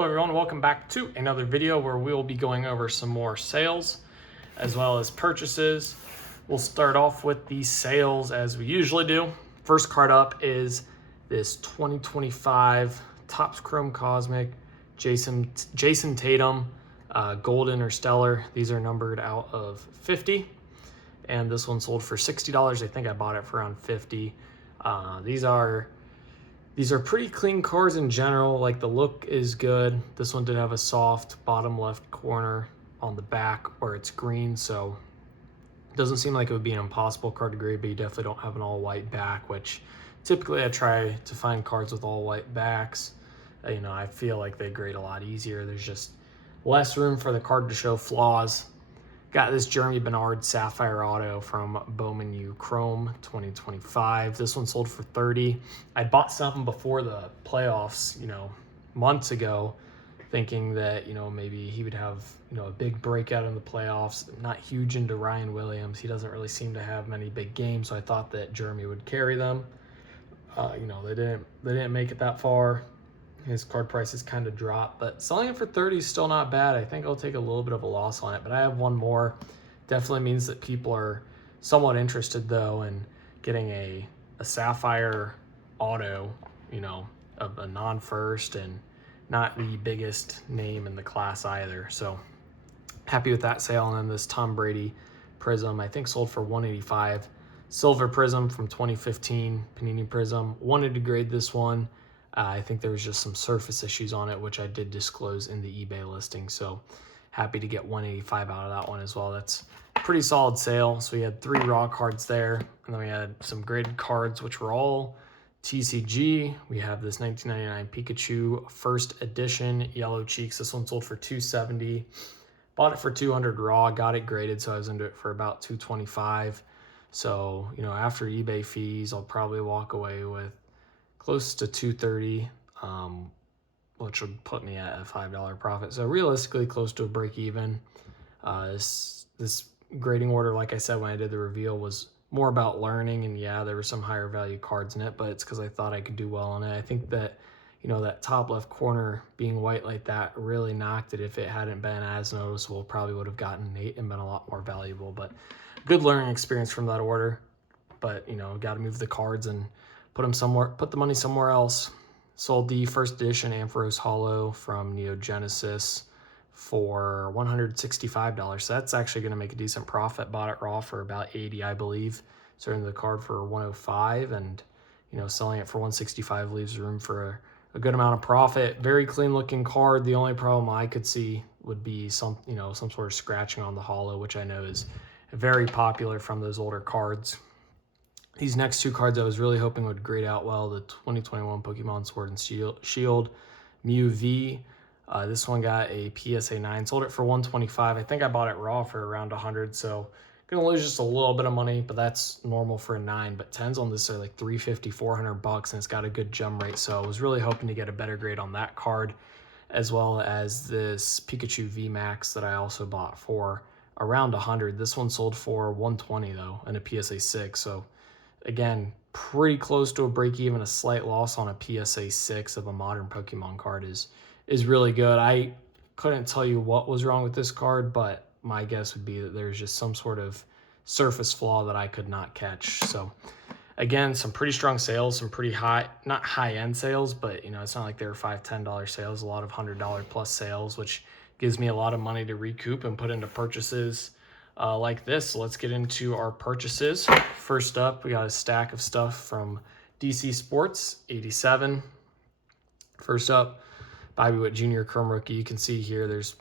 Hello everyone, welcome back to another video where we will be going over some more sales as well as purchases. We'll start off with the sales as we usually do. First card up is this 2025 Topps Chrome Cosmic Jason Tatum Gold Interstellar. These are numbered out of 50 and this one sold for $60. I think I bought it for around 50. These are pretty clean cards in general. Like, the look is good. This one did have a soft bottom left corner on the back where it's green, so it doesn't seem like it would be an impossible card to grade, but you definitely don't have an all white back, which typically I try to find cards with all white backs. I feel like they grade a lot easier. There's just less room for the card to show flaws. Got this Jeremy Bernard Sapphire Auto from Bowman U Chrome 2025. This one sold for $30. I bought something before the playoffs, months ago, thinking that, maybe he would have, a big breakout in the playoffs. Not huge into Ryan Williams. He doesn't really seem to have many big games, so I thought that Jeremy would carry them. They didn't make it that far. His card prices kind of dropped, but selling it for 30 is still not bad. I think I'll take a little bit of a loss on it, but I have one more. Definitely means that people are somewhat interested, though, in getting a Sapphire Auto, of a non-first and not the biggest name in the class either. So happy with that sale. And then this Tom Brady Prism, I think sold for $185. Silver Prism from 2015, Panini Prism. Wanted to grade this one. I think there was just some surface issues on it, which I did disclose in the eBay listing. So happy to get $185 out of that one as well. That's a pretty solid sale. So we had 3 raw cards there, and then we had some graded cards, which were all TCG. We have this 1999 Pikachu First Edition Yellow Cheeks. This one sold for $270. Bought it for $200 raw, got it graded, so I was into it for about $225. So, after eBay fees, I'll probably walk away with close to $230, which would put me at a $5 profit. So realistically, close to a break even. This grading order, like I said when I did the reveal, was more about learning, and yeah, there were some higher value cards in it, but it's because I thought I could do well on it. I think that, that top left corner being white like that really knocked it. If it hadn't been as noticeable, probably would have gotten 8 and been a lot more valuable. But good learning experience from that order. But, got to move the cards and put the money somewhere else. Sold the first edition Ampharos Hollow from Neo Genesis for $165. So that's actually going to make a decent profit. Bought it raw for about $80, I believe. Selling the card for $105, and selling it for $165 leaves room for a good amount of profit. Very clean looking card. The only problem I could see would be some sort of scratching on the hollow, which I know is very popular from those older cards. These next 2 cards I was really hoping would grade out well. The 2021 Pokemon Sword and Shield Mew V. This one got a PSA 9. Sold it for $125. I think I bought it raw for around $100. So gonna lose just a little bit of money, but that's normal for a 9. But 10s on this are like $350, $400, and it's got a good gem rate. So I was really hoping to get a better grade on that card, as well as this Pikachu V Max that I also bought for around $100. This one sold for $120 though, and a PSA 6. So again, pretty close to a break even. A slight loss on a PSA 6 of a modern Pokemon card is really good. I couldn't tell you what was wrong with this card, but my guess would be that there's just some sort of surface flaw that I could not catch. So again, some pretty strong sales, some pretty not high-end sales, but it's not like they're $5, $10 sales, a lot of $100 plus sales, which gives me a lot of money to recoup and put into purchases like this. So let's get into our purchases. First up, we got a stack of stuff from DC Sports 87. First up, Bobby Witt Jr. Chrome Rookie. You can see here there's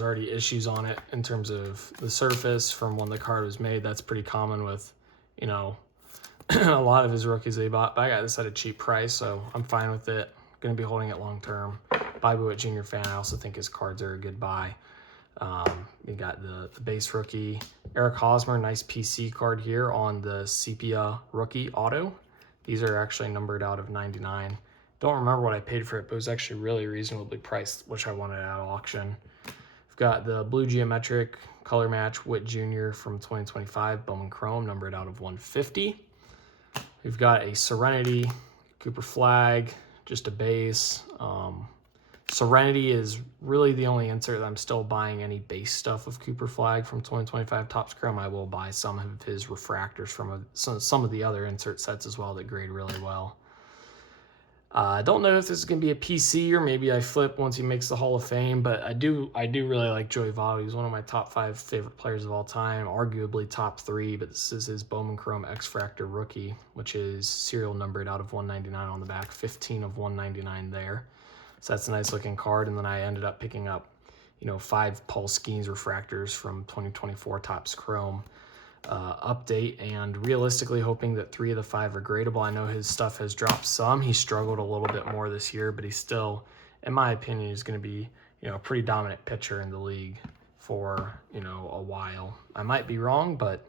already issues on it in terms of the surface from when the card was made. That's pretty common with a lot of his rookies they bought. But I got this at a cheap price, so I'm fine with it. Going to be holding it long term. Bobby Witt Jr. fan. I also think his cards are a good buy. You got the base rookie Eric Hosmer, nice PC card here on the Sepia rookie auto. These are actually numbered out of 99. Don't remember what I paid for it, but it was actually really reasonably priced, which I wanted at auction. We've got the blue geometric color match Witt Jr. from 2025 Bowman Chrome, numbered out of 150. We've got a Serenity Cooper Flag, just a base. Serenity is really the only insert that I'm still buying any base stuff of Cooper Flag from 2025 Topps Chrome. I will buy some of his refractors from some of the other insert sets as well that grade really well. I don't know if this is going to be a PC or maybe I flip once he makes the Hall of Fame, but I do really like Joey Votto. He's one of my top 5 favorite players of all time, arguably top 3, but this is his Bowman Chrome X-Fractor rookie, which is serial numbered out of 199 on the back, 15 of 199 there. So that's a nice looking card. And then I ended up picking up, 5 Paul Skeens refractors from 2024 Topps Chrome update, and realistically hoping that 3 of the 5 are gradable. I know his stuff has dropped some. He struggled a little bit more this year, but he's still, in my opinion, he's going to be, a pretty dominant pitcher in the league for, a while. I might be wrong, but,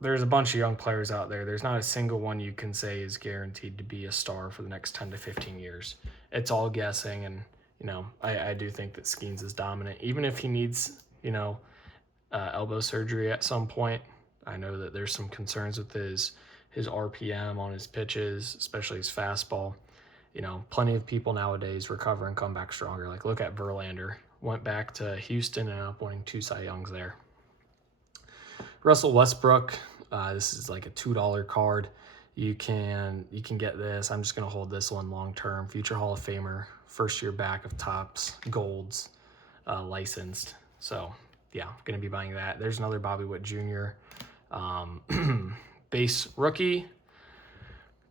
there's a bunch of young players out there. There's not a single one you can say is guaranteed to be a star for the next 10 to 15 years. It's all guessing, and, I do think that Skeens is dominant. Even if he needs, elbow surgery at some point. I know that there's some concerns with his RPM on his pitches, especially his fastball. Plenty of people nowadays recover and come back stronger. Like, look at Verlander. Went back to Houston and ended up winning 2 Cy Youngs there. Russell Westbrook. This is like a $2 card. You can get this. I'm just going to hold this one long term. Future Hall of Famer. First year back of Topps Golds licensed. So yeah, I'm going to be buying that. There's another Bobby Witt Jr. Base rookie.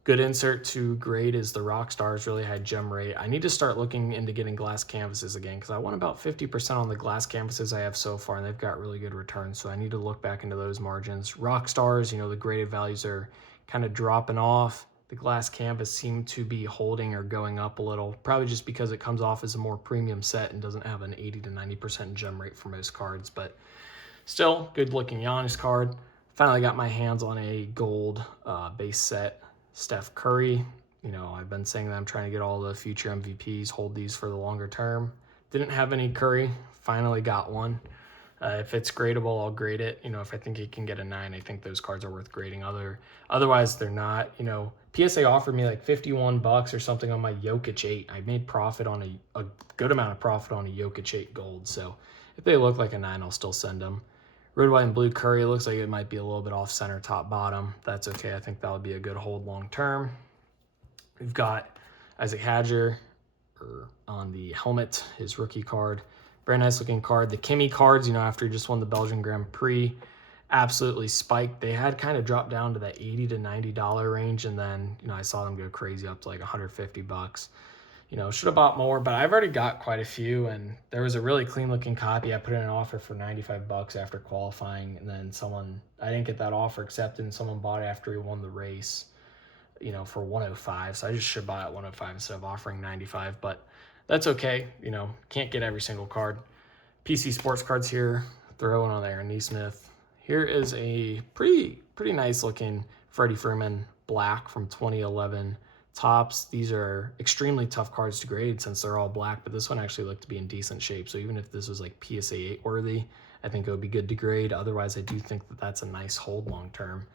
Good insert to grade is the Rockstars, really high gem rate. I need to start looking into getting glass canvases again because I won about 50% on the glass canvases I have so far, and they've got really good returns. So I need to look back into those margins. Rockstars, the graded values are kind of dropping off. The glass canvas seem to be holding or going up a little, probably just because it comes off as a more premium set and doesn't have an 80 to 90% gem rate for most cards. But still, good looking Giannis card. Finally got my hands on a gold base set Steph Curry. I've been saying that I'm trying to get all the future MVPs, hold these for the longer term. Didn't have any Curry, finally got one. If it's gradable, I'll grade it. If I think it can get a 9, I think those cards are worth grading. Otherwise, they're not. PSA offered me like $51 or something on my Jokic 8. I made profit on a good amount of profit on a Jokic 8 gold. So if they look like a 9, I'll still send them. Red, white, and blue Curry looks like it might be a little bit off center, top, bottom. That's okay. I think that would be a good hold long term. We've got Isaac Hadger on the helmet, his rookie card. Very nice looking card. The Kimmy cards, after he just won the Belgian Grand Prix, absolutely spiked. They had kind of dropped down to that $80 to $90 range, and then, I saw them go crazy up to like $150. Should have bought more, but I've already got quite a few, and there was a really clean looking copy. I put in an offer for $95 after qualifying, and then I didn't get that offer accepted, and someone bought it after he won the race, for 105. So I just should buy at 105 instead of offering 95, but that's okay. Can't get every single card. PC sports cards here. Throw one on there. Aaron Nesmith. Here is a pretty nice looking Freddie Freeman black from 2011 Topps. These are extremely tough cards to grade since they're all black, but this one actually looked to be in decent shape. So even if this was like PSA 8 worthy, I think it would be good to grade. Otherwise, I do think that that's a nice hold long term.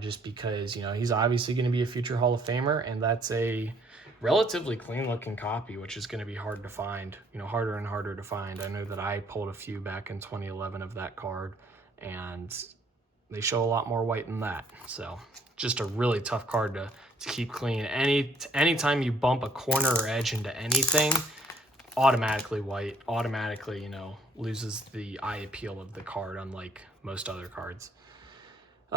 Just because, he's obviously going to be a future Hall of Famer, and that's a relatively clean looking copy, which is going to be hard to find, harder and harder to find. I know that I pulled a few back in 2011 of that card, and they show a lot more white than that. So just a really tough card to keep clean. Anytime you bump a corner or edge into anything, automatically white, automatically, loses the eye appeal of the card, unlike most other cards.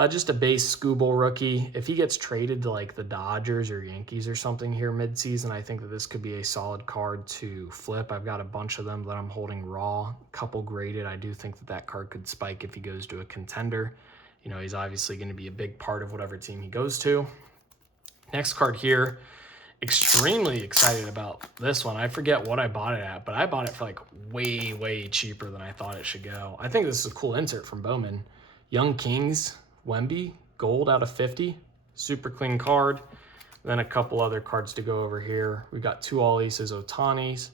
Just a base Skubal rookie. If he gets traded to like the Dodgers or Yankees or something here midseason, I think that this could be a solid card to flip. I've got a bunch of them that I'm holding raw, a couple graded. I do think that card could spike if he goes to a contender. He's obviously going to be a big part of whatever team he goes to. Next card here, extremely excited about this one. I forget what I bought it at, but I bought it for like way cheaper than I thought it should go. I think this is a cool insert from Bowman. Young Kings, Wemby, gold out of 50, super clean card. Then a couple other cards to go over here. We got 2 All Aces Otanis.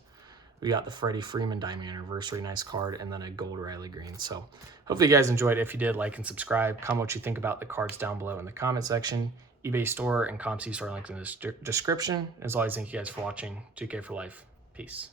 We got the Freddie Freeman Diamond Anniversary, nice card, and then a gold Riley Green. So hopefully you guys enjoyed. If you did, like and subscribe. Comment what you think about the cards down below in the comment section. eBay store and COMC store links in the description. As always, thank you guys for watching. 2K for life. Peace.